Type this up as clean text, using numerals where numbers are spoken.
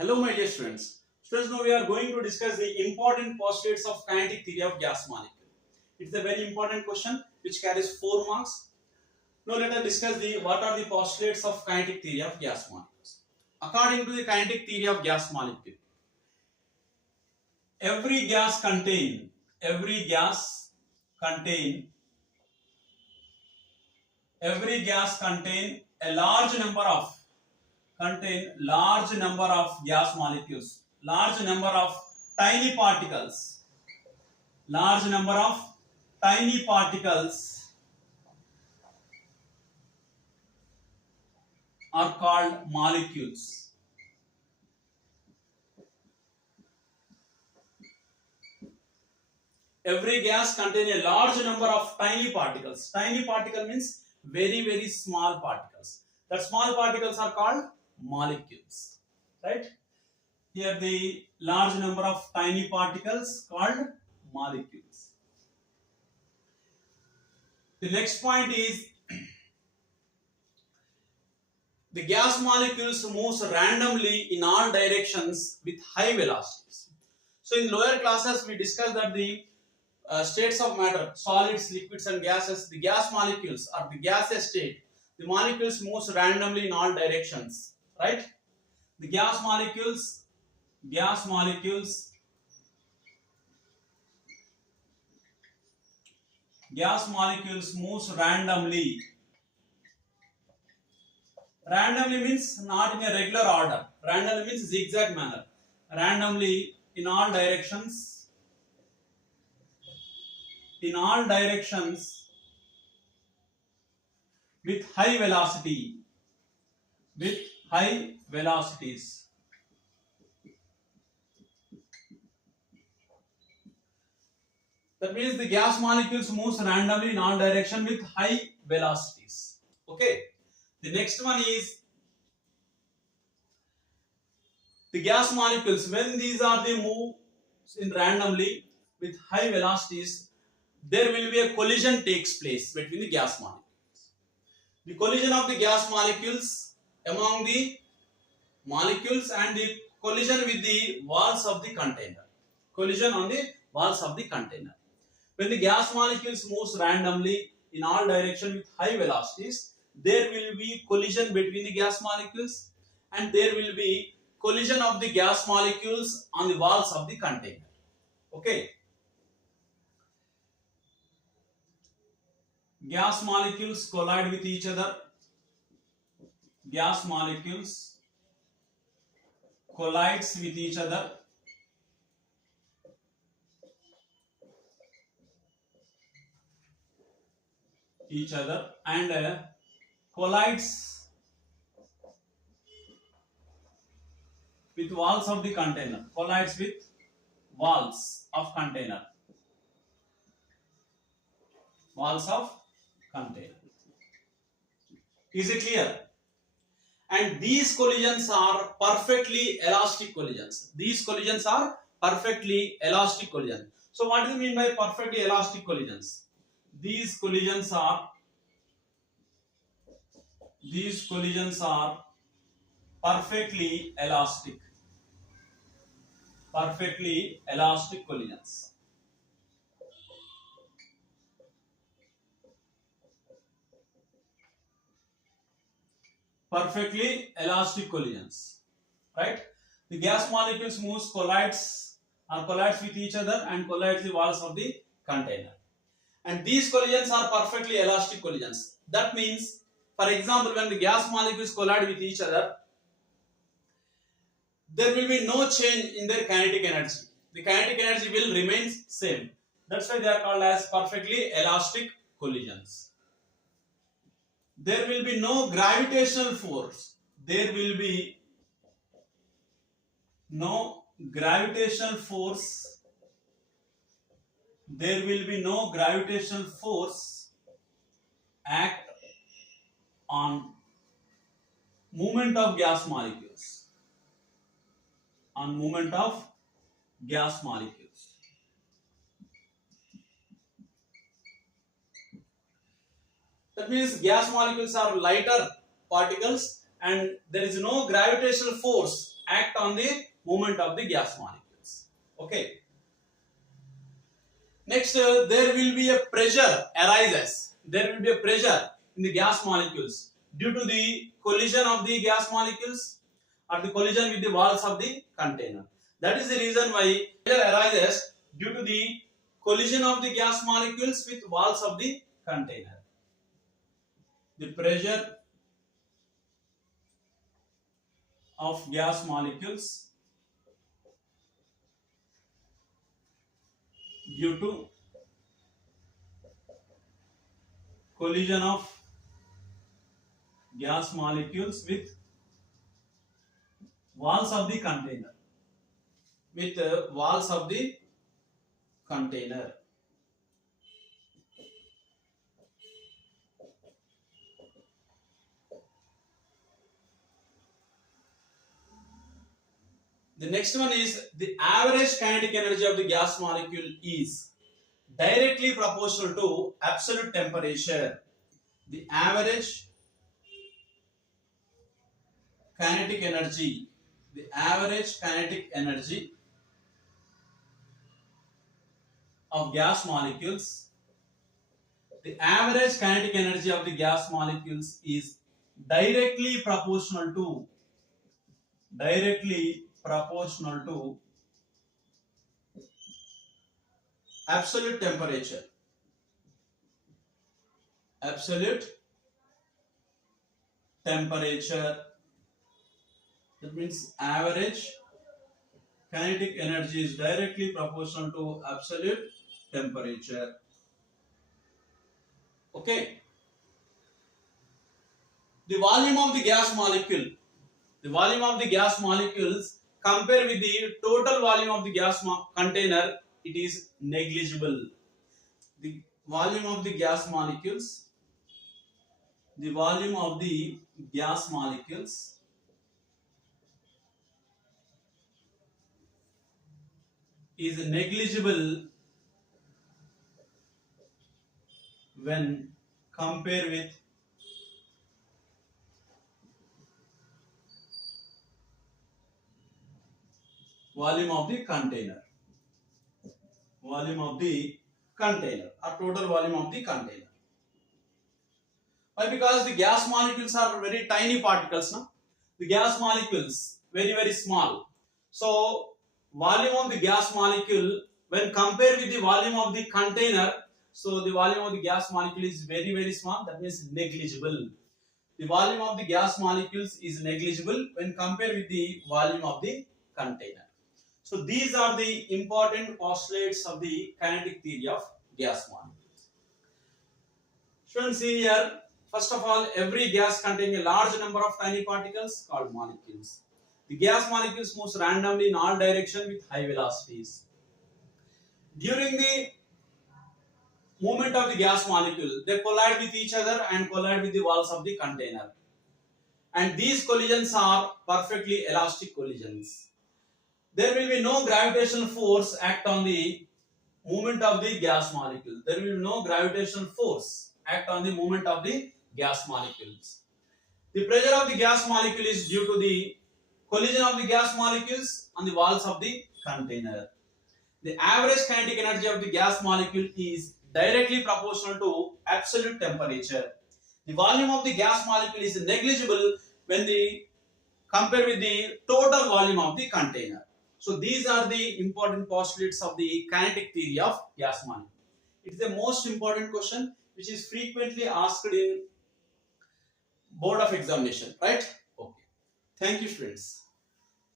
Hello my dear students. Students, now we are going to discuss the important postulates of kinetic theory of gas molecule. It's a very important question which carries 4 marks. Now let us discuss what are the postulates of kinetic theory of gas molecules. According to the kinetic theory of gas molecule, every gas contain a large number of gas molecules, large number of tiny particles are called molecules. Every gas contains a large number of tiny particles. Tiny particle means very small particles. That small particles are called molecules, right? Here the large number of tiny particles called molecules. The next point is the gas molecules moves randomly in all directions with high velocities. So in lower classes we discussed that the states of matter, solids, liquids and gases, the gas molecules or the gaseous state, the molecules moves randomly in all directions, right? The gas molecules moves randomly. Randomly means not in a regular order. Randomly means zigzag manner. Randomly in all directions with high velocities. That means the gas molecules moves randomly in all direction with high velocities. Okay. The next one is the gas molecules, when these are the move in randomly with high velocities, there will be a collision takes place between the gas molecules. The collision of the gas molecules among the molecules and the collision with the walls of the container. Collision on the walls of the container. When the gas molecules moves randomly in all direction with high velocities, there will be collision between the gas molecules and there will be collision of the gas molecules on the walls of the container. Okay. Gas molecules collide with each other. Gas molecules collides with each other. And collides with walls of the container. Collides with walls of container. Walls of container. Is it clear? And these collisions are perfectly elastic collisions. So what do you mean by perfectly elastic collisions? These collisions are perfectly elastic collisions. Perfectly elastic collisions, right? The gas molecules collides with each other and collides the walls of the container. And these collisions are perfectly elastic collisions. That means, for example, when the gas molecules collide with each other, there will be no change in their kinetic energy. The kinetic energy will remain same. That's why they are called as perfectly elastic collisions. There will be no gravitational force. There will be no gravitational force act on movement of gas molecules. That means gas molecules are lighter particles and there is no gravitational force act on the movement of the gas molecules. Okay. Next, there will be a pressure arises. There will be a pressure in the gas molecules due to the collision of the gas molecules or the collision with the walls of the container. That is the reason why pressure arises due to the collision of the gas molecules with walls of the container. The pressure of gas molecules due to collision of gas molecules with walls of the container. With walls of the container. The next one is the average kinetic energy of the gas molecule is directly proportional to absolute temperature. The average kinetic energy, of gas molecules, the average kinetic energy of the gas molecules is directly proportional to absolute temperature. That means average kinetic energy is directly proportional to absolute temperature. Okay. The volume of the gas molecules compared with the total volume of the gas container, it is negligible. The volume of the gas molecules is negligible when compared with volume of the container or total volume of the container. Why? Because the gas molecules are very tiny particles. No? The gas molecules very small. So volume of the gas molecule when compared with the volume of the container, so the volume of the gas molecule is very small. That means negligible. The volume of the gas molecules is negligible when compared with the volume of the container. So these are the important postulates of the kinetic theory of gas molecules. Students, see here, first of all, every gas contains a large number of tiny particles called molecules. The gas molecules moves randomly in all directions with high velocities. During the movement of the gas molecule, they collide with each other and collide with the walls of the container. And these collisions are perfectly elastic collisions. There will be no gravitational force act on the movement of the gas molecule. There will be no gravitational force act on the movement of the gas molecules. The pressure of the gas molecule is due to the collision of the gas molecules on the walls of the container. The average kinetic energy of the gas molecule is directly proportional to absolute temperature. The volume of the gas molecule is negligible when compared with the total volume of the container. So these are the important postulates of the kinetic theory of gas molecule. It is the most important question which is frequently asked in board of examination, right? Okay. Thank you, friends.